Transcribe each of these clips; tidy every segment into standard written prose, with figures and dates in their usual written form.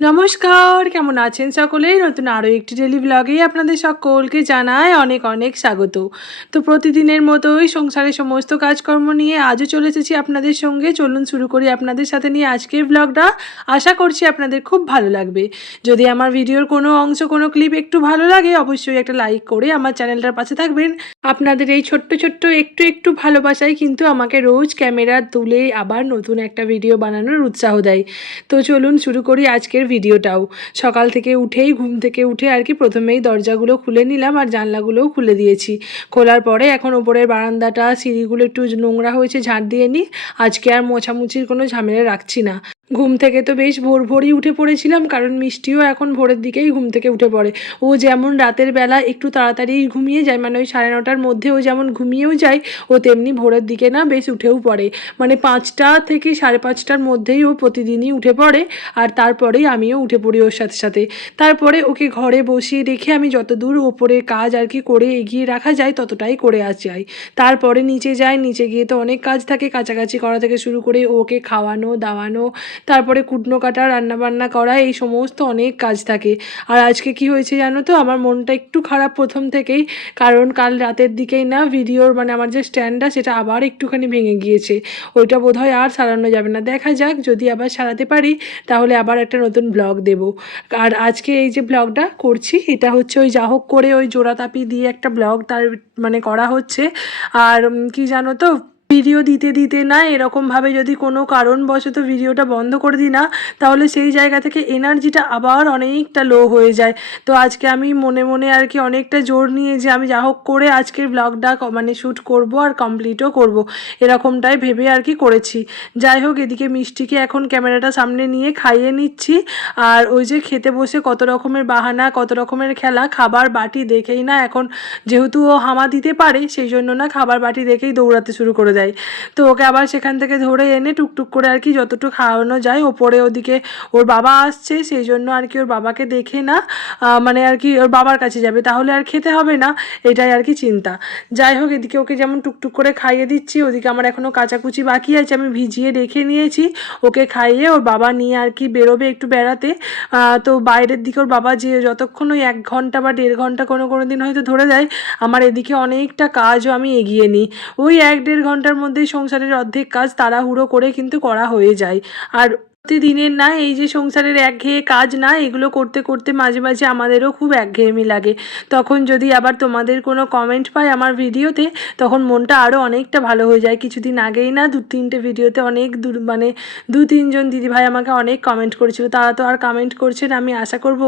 নমস্কার, কেমন আছেন সকলেই? নতুন আরও একটি ডেইলি ব্লগে আপনাদের সকলকে জানাই অনেক অনেক স্বাগত। তো প্রতিদিনের মতোই সংসারের সমস্ত কাজকর্ম নিয়ে আজও চলে এসেছি আপনাদের সঙ্গে। চলুন শুরু করি আপনাদের সাথে নিয়ে আজকের ব্লগটা। আশা করছি আপনাদের খুব ভালো লাগবে। যদি আমার ভিডিওর কোনো অংশ, কোনো ক্লিপ একটু ভালো লাগে অবশ্যই একটা লাইক করে আমার চ্যানেলটার পাশে থাকবেন। আপনাদের এই ছোট্ট ছোট্ট একটু একটু ভালোবাসাই কিন্তু আমাকে রোজ ক্যামেরা তুলে আবার নতুন একটা ভিডিও বানানোর উৎসাহ দেয়। তো চলুন শুরু করি আজকের ভিডিওটাও। সকাল থেকে উঠেই ঘুম থেকে উঠে আর কি প্রথমেই দরজাগুলো খুলে নিলাম আর জানলাগুলোও খুলে দিয়েছি। খোলার পরে এখন ওপরের বারান্দাটা সিঁড়িগুলো একটু নোংরা হয়েছে, ঝাঁট দিয়ে নিই। আজকে আর মোছামুছির কোনো ঝামেলা রাখছি না। ঘুম থেকে তো বেশ ভোরই উঠে পড়েছিলাম, কারণ মিষ্টিও এখন ভোরের দিকেই ঘুম থেকে উঠে পড়ে। ও যেমন রাতের বেলা একটু তাড়াতাড়ি ঘুমিয়ে যায়, মানে ওই 9:30টার মধ্যে ও যেমন ঘুমিয়েও যায়, ও তেমনি ভোরের দিকে না বেশ উঠেও পড়ে। মানে 5টা থেকে 5:30টার মধ্যেই ও প্রতিদিনই উঠে পড়ে। আর তারপরেই আমিও উঠে পড়ি ওর সাথে সাথে। তারপরে ওকে ঘরে বসিয়ে রেখে আমি যতদূর ওপরে কাজ আর কি করে এগিয়ে রাখা যায় ততটাই করে যাই। তারপরে নিচে যাই, নিচে গিয়ে তো অনেক কাজ থাকে, কাচাকাচি করা থেকে শুরু করে ওকে খাওয়ানো দাওয়ানো, তারপরে কুটনো কাটা, রান্নাবান্না করা, এই সমস্ত অনেক কাজ থাকে। আর আজকে কি হয়েছে জানো তো, আমার মনটা একটু খারাপ প্রথম থেকেই, কারণ কাল রাতের দিকেই না ভিডিওর মানে আমার যে স্ট্যান্ডটা সেটা আবার একটুখানি ভেঙে গিয়েছে। ওইটা বোধহয় আর সারানো যাবে না, দেখা যাক যদি আবার সারাতে পারি তাহলে আবার একটা নতুন ব্লগ দেব। আর আজকে এই যে ব্লগটা করছি এটা হচ্ছে ওই যা হোক করে ওই জোড়াতাপি দিয়ে একটা ব্লগ তার মানে করা হচ্ছে। আর কি জানো তো, ভিডিও দিতে দিতে না এরকমভাবে যদি কোনো কারণবশত ভিডিওটা বন্ধ করে দিই না, তাহলে সেই জায়গা থেকে এনার্জিটা আবার অনেকটা লো হয়ে যায়। তো আজকে আমি মনে মনে আর কি অনেকটা জোর নিয়ে যে আমি যা হোক করে আজকের ব্লগটা মানে শ্যুট করব আর কমপ্লিটও করব, এরকমটাই ভেবে আর কি করেছি। যাই হোক, এদিকে মিষ্টিকে এখন ক্যামেরাটা সামনে নিয়ে খাইয়ে নিচ্ছি। আর ওই যে খেতে বসে কত রকমের বাহানা, কত রকমের খেলা, খাবার বাটি দেখেই না এখন, যেহেতু ও হামা দিতে পারে সেই জন্য না খাবার বাটি দেখেই দৌড়াতে শুরু করে দেয়। তো ওকে আবার সেখান থেকে ধরে এনে টুকটুক করে আর কি যতটুকু খাওয়ানো যায়, ওপরে ওদিকে ওর বাবা আসছে সেই জন্য আর কি ওর বাবাকে দেখে না মানে আর কি ওর বাবার কাছে যাবে, তাহলে আর খেতে হবে না, এটাই আর কি চিন্তা। যাই হোক, এদিকে ওকে যেমন টুকটুক করে খাইয়ে দিচ্ছি, ওদিকে আমার এখনও কাচাকুচি বাকি আছে, আমি ভিজিয়ে রেখে নিয়েছি। ওকে খাইয়ে ওর বাবা নিয়ে আর কি বেরোবে একটু বেড়াতে। তো বাইরের দিকে ওর বাবা যে যতক্ষণ ওই 1 ঘন্টা বা 1.5 ঘন্টা কোনো কোনো দিন হয়তো ধরে দেয়, আমার এদিকে অনেকটা কাজও আমি এগিয়ে নিই। ওই 1-1.5 ঘন্টার মধ্যেই সংসারের অর্ধেক কাজ তাড়াহুড়ো করে কিন্তু করা হয়ে যায়। আর প্রতিদিনের না এই যে সংসারের একঘেয়ে কাজ না, এগুলো করতে করতে মাঝে মাঝে আমাদেরও খুব একঘেয়েমি লাগে। তখন যদি আবার তোমাদের কোনো কমেন্ট পাই আমার ভিডিওতে, তখন মনটা আরও অনেকটা ভালো হয়ে যায়। কিছুদিন আগেই না 2-3টে ভিডিওতে অনেক মানে 2-3 জন দিদিভাই আমাকে অনেক কমেন্ট করেছিল, তারা তো আর কমেন্ট করছে না। আমি আশা করব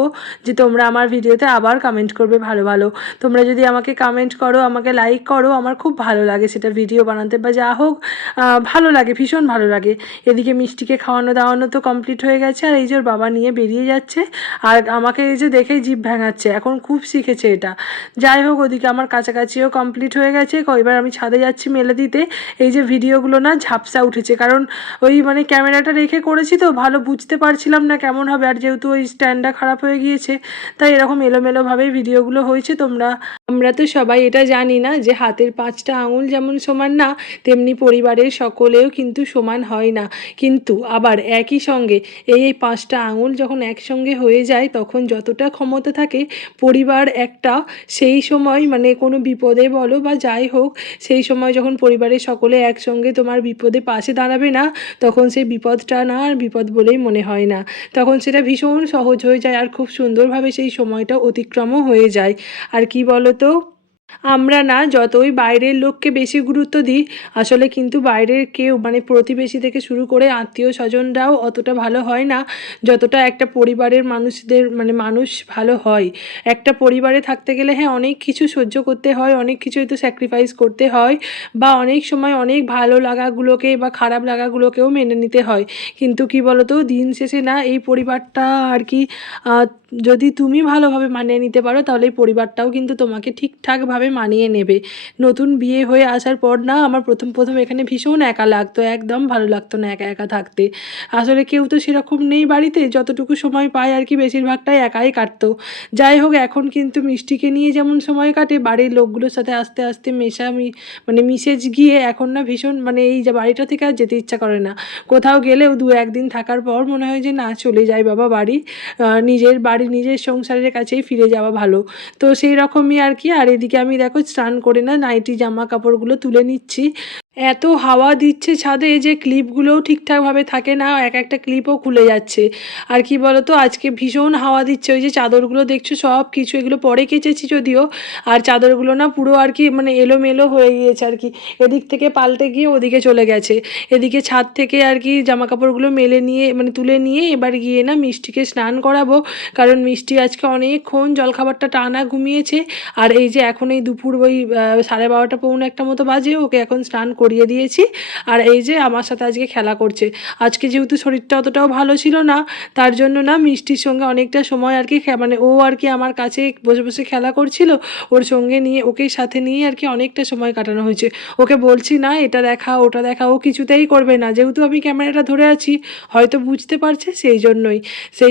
যে তোমরা আমার ভিডিওতে আবার কমেন্ট করবে ভালো ভালো। তোমরা যদি আমাকে কমেন্ট করো, আমাকে লাইক করো, আমার খুব ভালো লাগে সেটা ভিডিও বানাতে বা যা হোক, ভালো লাগে, ভীষণ ভালো লাগে। এদিকে মিষ্টিকে খাওয়ানো দাওয়ানো তো কমপ্লিট হয়ে গেছে, আর এই যে ওর বাবা নিয়ে বেরিয়ে যাচ্ছে আর আমাকে এই যে দেখেই জিভ ভেঙাচ্ছে, এখন খুব শিখেছে এটা। যাই হোক, ওদিকে আমার কাছাকাছিও কমপ্লিট হয়ে গেছে, এবার আমি ছাদে যাচ্ছি মেলে দিতে। এই যে ভিডিওগুলো না ঝাপসা উঠেছে, কারণ ওই মানে ক্যামেরাটা রেখে করেছি তো ভালো বুঝতে পারছিলাম না কেমন হবে, আর যেহেতু ওই স্ট্যান্ডটা খারাপ হয়ে গিয়েছে তাই এরকম এলোমেলোভাবেই ভিডিওগুলো হয়েছে। আমরা তো সবাই এটা জানি না যে হাতের 5টা আঙুল যেমন সমান না, তেমনি পরিবারের সকলেও কিন্তু সমান হয় না। কিন্তু আবার একই সঙ্গে এই 5টা আঙুল যখন একসঙ্গে হয়ে যায় তখন যতটা ক্ষমতা থাকে পরিবার একটা, সেই সময় মানে কোনো বিপদে বলো বা যাই হোক, সেই সময় যখন পরিবারের সকলে একসঙ্গে তোমার বিপদে পাশে দাঁড়াবে না, তখন সেই বিপদটা না আর বিপদ বলেই মনে হয় না। তখন সেটা ভীষণ সহজ হয়ে যায় আর খুব সুন্দরভাবে সেই সময়টা অতিক্রমও হয়ে যায়। আর কি বলো তো, আমরা না যতই বাইরের লোককে বেশি গুরুত্ব দিই, আসলে কিন্তু বাইরের কেউ মানে প্রতিবেশী থেকে শুরু করে আত্মীয় স্বজনরাও অতটা ভালো হয় না যতটা একটা পরিবারের মানুষদের মানে মানুষ ভালো হয়। একটা পরিবারে থাকতে গেলে হ্যাঁ অনেক কিছু সহ্য করতে হয়, অনেক কিছু হয়তো স্যাক্রিফাইস করতে হয়, বা অনেক সময় অনেক ভালো লাগাগুলোকে বা খারাপ লাগাগুলোকেও মেনে নিতে হয়। কিন্তু কি বলতো, দিন শেষে না এই পরিবারটা আর কি যদি তুমি ভালোভাবে মানিয়ে নিতে পারো তাহলে এই পরিবারটাও কিন্তু তোমাকে ঠিকঠাকভাবে মানিয়ে নেবে। নতুন বিয়ে হয়ে আসার পর না আমার প্রথম এখানে ভীষণ একা লাগতো, একদম ভালো লাগতো না একা একা থাকতে। আসলে কেউ তো সেরকম নেই বাড়িতে, যতটুকু সময় পায় আর কি বেশিরভাগটাই একাই কাটতো। যাই হোক, এখন কিন্তু মিষ্টিকে নিয়ে যেমন সময় কাটে, বাড়ির লোকগুলোর সাথে আস্তে আস্তে মানে মিশে গিয়ে এখন না ভীষণ মানে এই যে বাড়িটা থেকে আর যেতে ইচ্ছা করে না। কোথাও গেলেও 2-1 দিন থাকার পর মনে হয় যে না, চলে যাই বাবা বাড়ি, নিজের বাড়ি নিজের সংসারের কাছেই ফিরে যাওয়া ভালো। তো সেই রকমই আর কি। আর এদিকে আমি দেখো স্নান করে না নাইটি জামা কাপড়গুলো তুলে নিচ্ছি। এত হাওয়া দিচ্ছে ছাদে যে ক্লিপগুলোও ঠিকঠাকভাবে থাকে না, একটা ক্লিপও খুলে যাচ্ছে। আর কি বলো তো, আজকে ভীষণ হাওয়া দিচ্ছে। ওই যে চাদরগুলো দেখছো সব কিছু এগুলো পরে কেচেছি যদিও, আর চাদরগুলো না পুরো আর কি মানে এলোমেলো হয়ে গিয়েছে আর কি, এদিক থেকে পাল্টে গিয়ে ওদিকে চলে গেছে। এদিকে ছাদ থেকে আর কি জামা কাপড়গুলো মেলে নিয়ে মানে তুলে নিয়ে এবার গিয়ে না মিষ্টিকে স্নান করাবো, কারণ মিষ্টি আজকে অনেকক্ষণ জলখাবারটা টানা ঘুমিয়েছে। আর এই যে এখন এই দুপুর ওই 12:30 পৌনে 1টা মতো বাজে, ওকে এখন স্নান করিয়ে দিয়েছি। আর এই যে আমার সাথে আজকে খেলা করছে। আজকে যেহেতু শরীরটা অতটাও ভালো ছিল না, তার জন্য না মিষ্টির সঙ্গে অনেকটা সময় আর কি মানে ও আর কি আমার কাছে বসে বসে খেলা করছিল, ওর সঙ্গে নিয়ে ওকে সাথে নিয়ে আর কি অনেকটা সময় কাটানো হয়েছে। ওকে বলছি না এটা দেখা ওটা দেখা, ও কিছুতেই করবে না, যেহেতু আমি ক্যামেরাটা ধরে আছি হয়তো বুঝতে পারছে সেই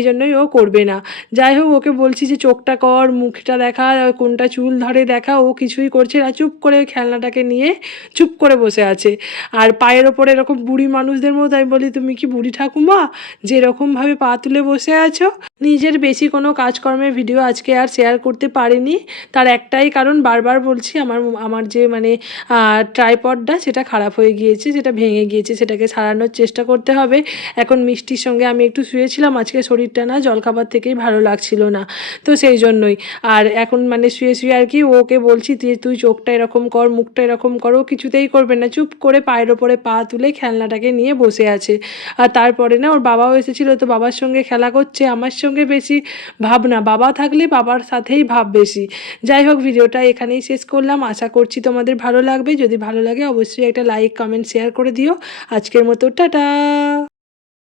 জন্যই ও করবে না। যাই হোক, ওকে বলছি যে চোখটা কর, মুখটা দেখা, কোনটা চুল ধরে দেখা, ও কিছুই করছে না, চুপ করে খেলনাটাকে নিয়ে চুপ করে বসে আছে। আর পায়ের ওপরে এরকম বুড়ি মানুষদের মতো, আমি বলি তুমি কি বুড়ি ঠাকুমা যে এরকমভাবে পা তুলে বসে আছো? নিজের বেশি কোনো কাজকর্মের ভিডিও আজকে আর শেয়ার করতে পারিনি, তার একটাই কারণ, বারবার বলছি আমার যে মানে ট্রাইপডটা সেটা খারাপ হয়ে গিয়েছে, সেটা ভেঙে গিয়েছে, সেটাকে সারানোর চেষ্টা করতে হবে। এখন মিষ্টির সঙ্গে আমি একটু শুয়েছিলাম, আজকে শরীরটা না জলখাবার থেকেই ভালো লাগছিল না, তো সেই জন্যই। আর এখন মানে শুয়ে শুয়ে আর কি ওকে বলছি তুই চোখটা এরকম কর, মুখটা এরকম করো, কিছুতেই করবে না, চুপ করে পায়ের ওপরে পা তুলে খেলনাটাকে নিয়ে বসে আছে। আর তারপরে না ওর বাবাও এসেছিলো, তো বাবার সঙ্গে খেলা করছে, আমার সঙ্গে বেশি ভাব না, বাবা থাকলে বাবার সাথেই ভাব বেশি। যাই হোক, ভিডিওটা এখানেই শেষ করলাম, আশা করছি তোমাদের ভালো লাগবে। যদি ভালো লাগে অবশ্যই একটা লাইক কমেন্ট শেয়ার করে দিও। আজকের মতো টাটা।